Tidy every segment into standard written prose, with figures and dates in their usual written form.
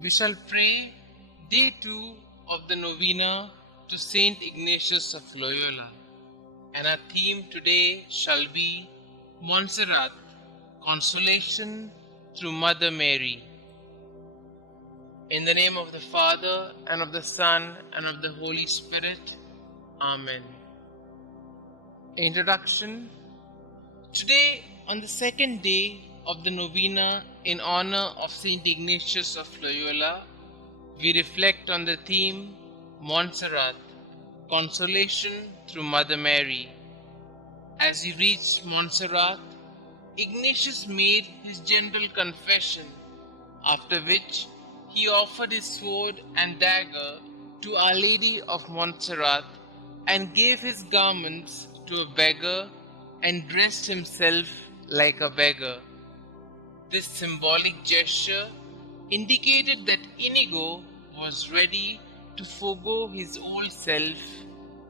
We shall pray day 2 of the Novena to St Ignatius of Loyola, and our theme today shall be Montserrat, Consolation through Mother Mary. In the name of the Father, and of the Son, and of the Holy Spirit. Amen. Introduction. Today, on the second day of the Novena in honor of St Ignatius of Loyola, we reflect on the theme Montserrat, Consolation through Mother Mary. As he reached Montserrat, Ignatius made his general confession, after which he offered his sword and dagger to Our Lady of Montserrat and gave his garments to a beggar and dressed himself like a beggar. This symbolic gesture indicated that Inigo was ready to forego his old self,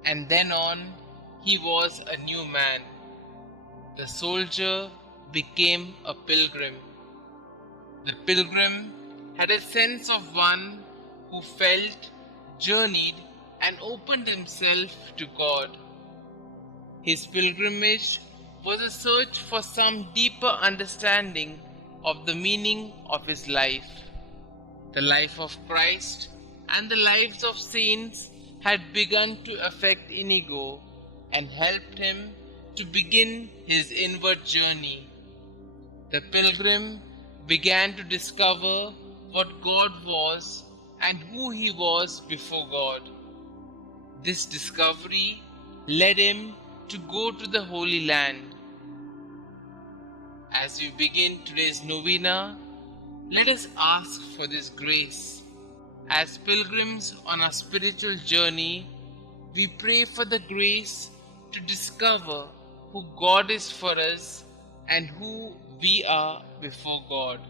and then on he was a new man. The soldier became a pilgrim. The pilgrim had a sense of one who felt, journeyed, and opened himself to God. His pilgrimage was a search for some deeper understanding of the meaning of his life. The life of Christ and the lives of saints had begun to affect Inigo and helped him to begin his inward journey. The pilgrim began to discover what God was and who he was before God. This discovery led him to go to the Holy Land. As we begin today's novena, let us ask for this grace. As pilgrims on our spiritual journey, we pray for the grace to discover who God is for us and who we are before God.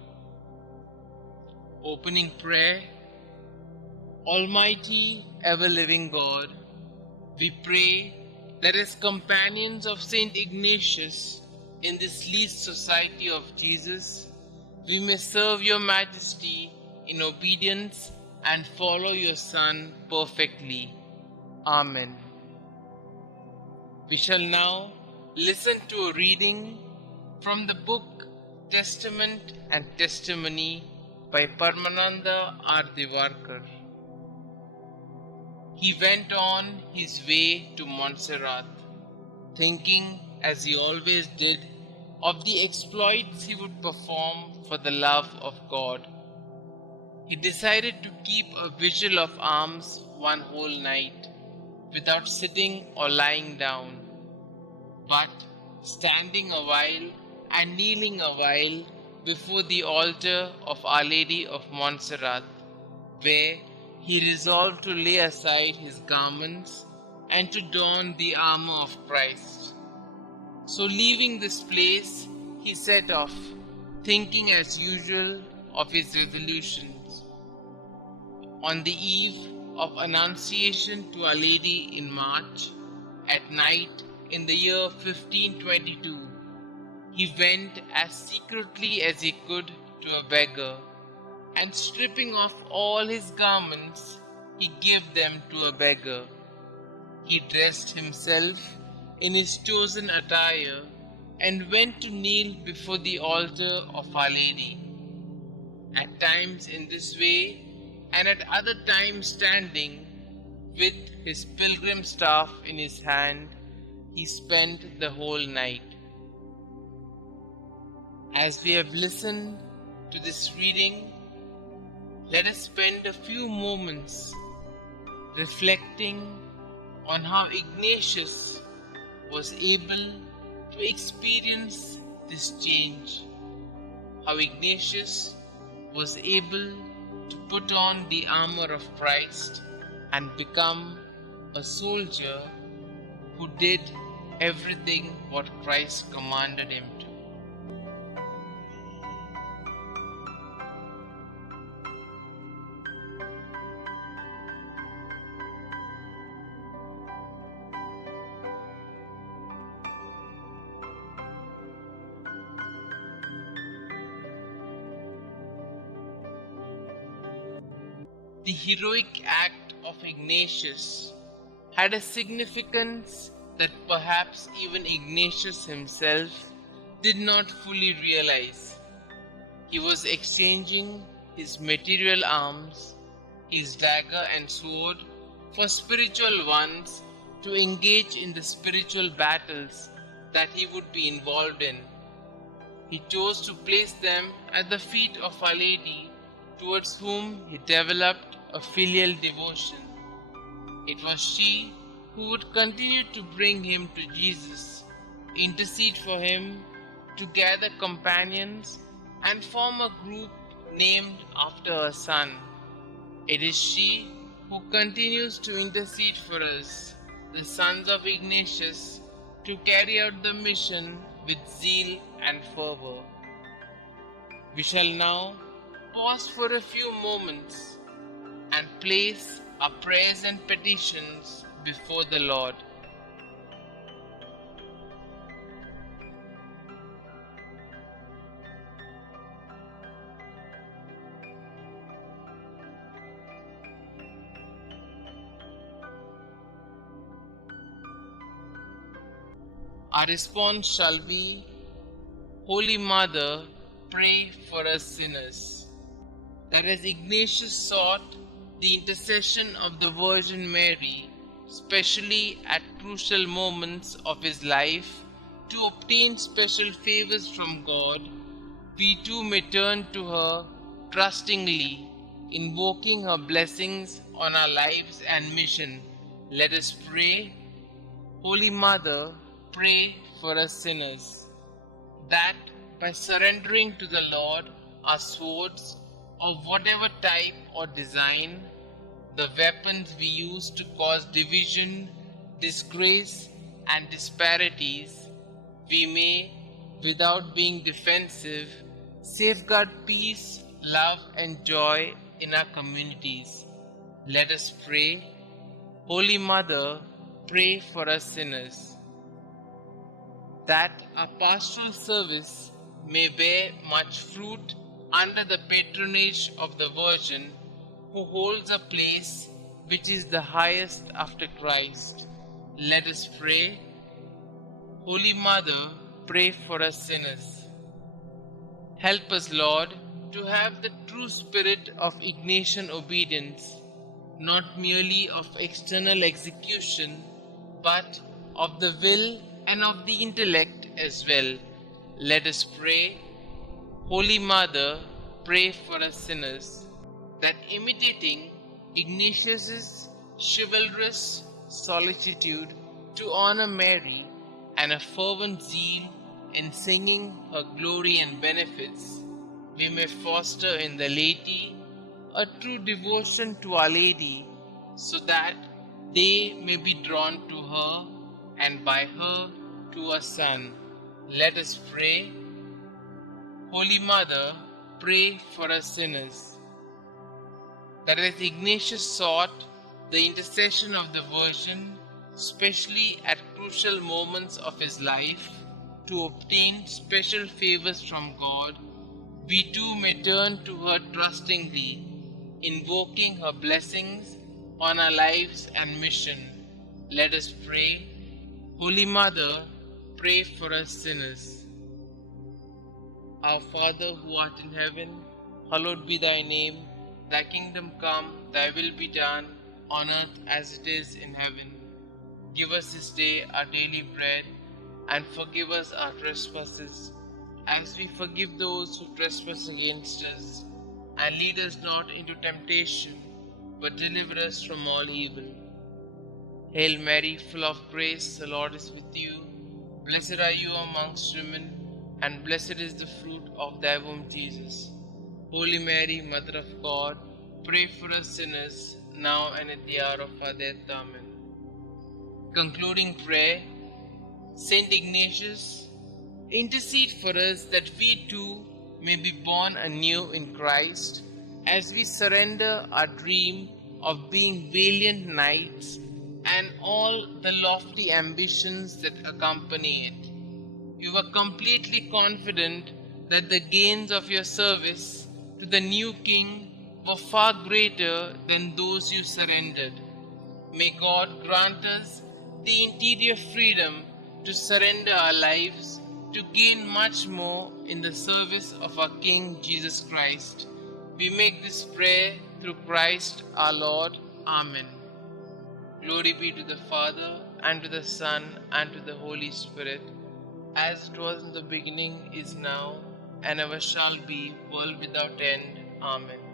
Opening prayer. Almighty, ever-living God, we pray that as companions of St Ignatius in this least society of Jesus, we may serve your majesty in obedience and follow your Son perfectly. Amen. We shall now listen to a reading from the book Testament and Testimony by Paramananda R. Divarkar. He went on his way to Montserrat, thinking, as he always did, of the exploits he would perform for the love of God. He decided to keep a vigil of alms one whole night, without sitting or lying down, but standing a while and kneeling a while before the altar of Our Lady of Montserrat, where he resolved to lay aside his garments and to don the armor of Christ. So leaving this place, he set off, thinking as usual of his resolutions. On the eve of Annunciation to Our Lady in March, at night in the year 1522, he went as secretly as he could to a beggar, and stripping off all his garments, he gave them to a beggar. He dressed himself in his chosen attire and went to kneel before the altar of Our Lady. At times in this way, and at other times standing, with his pilgrim staff in his hand, he spent the whole night. As we have listened to this reading, let us spend a few moments reflecting on how Ignatius was able to experience this change, how Ignatius was able to put on the armor of Christ and become a soldier who did everything what Christ commanded him to. The heroic act of Ignatius had a significance that perhaps even Ignatius himself did not fully realize. He was exchanging his material arms, his dagger and sword, for spiritual ones to engage in the spiritual battles that he would be involved in. He chose to place them at the feet of Our Lady, towards whom he developed a filial devotion. It was she who would continue to bring him to Jesus, intercede for him, to gather companions, and form a group named after her son. It is she who continues to intercede for us, the sons of Ignatius, to carry out the mission with zeal and fervor. We shall now pause for a few moments and place our prayers and petitions before the Lord. Our response shall be, Holy Mother, pray for us sinners. That as Ignatius sought the intercession of the Virgin Mary, especially at crucial moments of his life, to obtain special favors from God, we too may turn to her trustingly, invoking her blessings on our lives and mission. Let us pray. Holy Mother, pray for us sinners, that by surrendering to the Lord our swords of whatever type or design, the weapons we use to cause division, disgrace, and disparities, we may, without being defensive, safeguard peace, love, and joy in our communities. Let us pray. Holy Mother, pray for us sinners, that our pastoral service may bear much fruit under the patronage of the Virgin, who holds a place which is the highest after Christ. Let us pray. Holy Mother, pray for us sinners. Help us, Lord, to have the true spirit of Ignatian obedience, not merely of external execution, but of the will and of the intellect as well. Let us pray. Holy Mother, pray for us sinners, that imitating Ignatius's chivalrous solicitude to honor Mary and a fervent zeal in singing her glory and benefits, we may foster in the laity a true devotion to Our Lady, so that they may be drawn to her and by her to her Son. Let us pray. Holy Mother, pray for us sinners, that as Ignatius sought the intercession of the Virgin, especially at crucial moments of his life, to obtain special favors from God, we too may turn to her trustingly, invoking her blessings on our lives and mission. Let us pray. Holy Mother, pray for us sinners. Our Father who art in heaven, hallowed be thy name. Thy kingdom come, thy will be done, on earth as it is in heaven. Give us this day our daily bread, and forgive us our trespasses, as we forgive those who trespass against us. And lead us not into temptation, but deliver us from all evil. Hail Mary, full of grace, the Lord is with you. Blessed are you amongst women, and blessed is the fruit of thy womb, Jesus. Holy Mary, Mother of God, pray for us sinners, now and at the hour of our death. Amen. Concluding prayer. St Ignatius, intercede for us that we too may be born anew in Christ, as we surrender our dream of being valiant knights and all the lofty ambitions that accompany it. We were completely confident that the gains of your service to the new King were far greater than those you surrendered. May God grant us the interior freedom to surrender our lives to gain much more in the service of our King Jesus Christ. We make this prayer through Christ our Lord. Amen. Glory be to the Father, and to the Son, and to the Holy Spirit, as it was in the beginning, is now, and ever shall be, world without end. Amen.